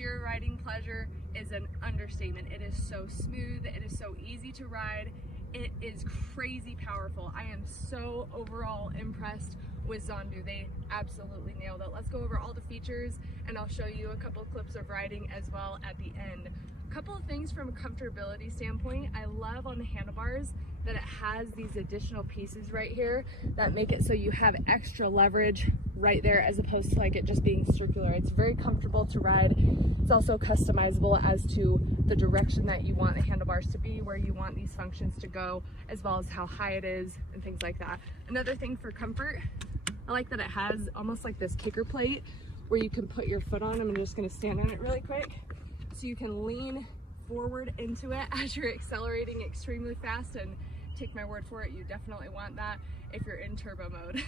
sheer riding pleasure is an understatement. It is so smooth, it is so easy to ride, it is crazy powerful. I am so overall impressed with Zondoo. They absolutely nailed it. Let's go over all the features and I'll show you a couple clips of riding as well at the end. A couple of things from a comfortability standpoint. I love on the handlebars that it has these additional pieces right here that make it so you have extra leverage right there as opposed to like it just being circular. It's very comfortable to ride. It's also customizable as to the direction that you want the handlebars to be, where you want these functions to go, as well as how high it is and things like that. Another thing for comfort, I like that it has almost like this kicker plate where you can put your foot on. I'm just gonna stand on it really quick. So you can lean forward into it as you're accelerating extremely fast, and take my word for it, you definitely want that if you're in turbo mode.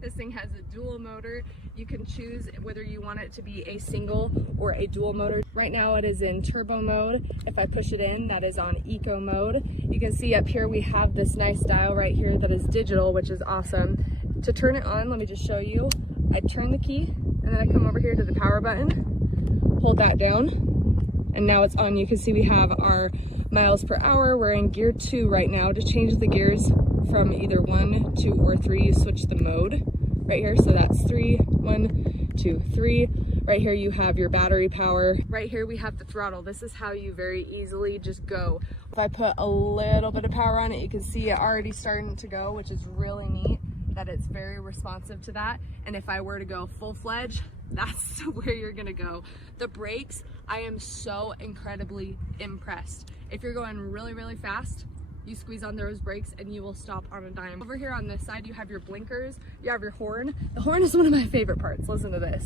This thing has a dual motor. You can choose whether you want it to be a single or a dual motor. Right now it is in turbo mode. If I push it in, that is on eco mode. You can see up here we have this nice dial right here that is digital, which is awesome. To turn it on, let me just show you. I turn the key and then I come over here to the power button, hold that down, and now it's on. You can see we have our miles per hour. We're in gear 2 right now. To change the gears from either 1, 2, or 3, you switch the mode right here. So that's 3, 1, 2, 3. Right here you have your battery power. Right here we have the throttle. This is how you very easily just go. If I put a little bit of power on it, you can see it already starting to go, which is really neat that it's very responsive to that. And if I were to go full-fledged, that's where you're gonna go. The brakes, I am so incredibly impressed. If you're going really, really fast, you squeeze on those brakes and you will stop on a dime. Over here on this side, you have your blinkers, you have your horn. The horn is one of my favorite parts. Listen to this.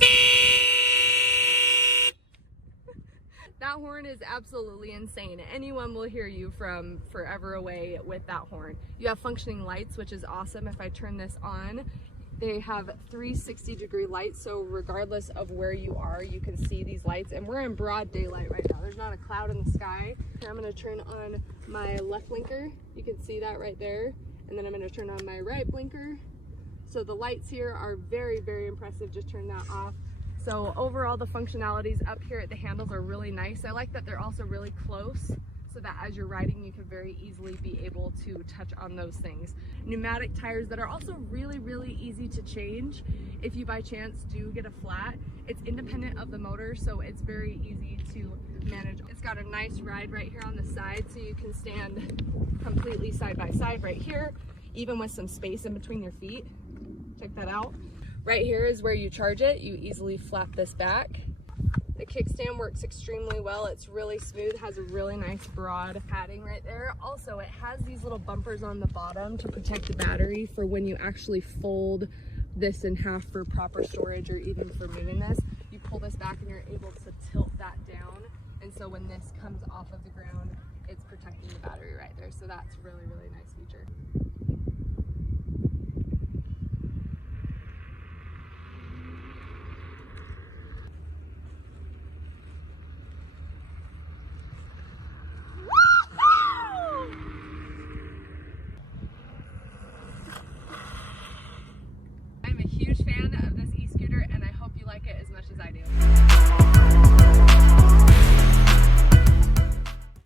That horn is absolutely insane. Anyone will hear you from forever away with that horn. You have functioning lights, which is awesome. If I turn this on, they have 360-degree lights, so regardless of where you are, you can see these lights. And we're in broad daylight right now. There's not a cloud in the sky. Here I'm gonna turn on my left blinker. You can see that right there. And then I'm gonna turn on my right blinker. So the lights here are very, very impressive. Just turn that off. So overall, the functionalities up here at the handles are really nice. I like that they're also really close, so that as you're riding, you can very easily be able to touch on those things. Pneumatic tires that are also really, really easy to change. If you by chance do get a flat, it's independent of the motor, so it's very easy to manage. It's got a nice ride right here on the side, so you can stand completely side by side right here, even with some space in between your feet. Check that out. Right here is where you charge it. You easily flap this back. The kickstand works extremely well. It's really smooth, has a really nice broad padding right there. Also, it has these little bumpers on the bottom to protect the battery for when you actually fold this in half for proper storage, or even for moving this. You pull this back and you're able to tilt that down. And so when this comes off of the ground, it's protecting the battery right there. So that's really, really nice feature.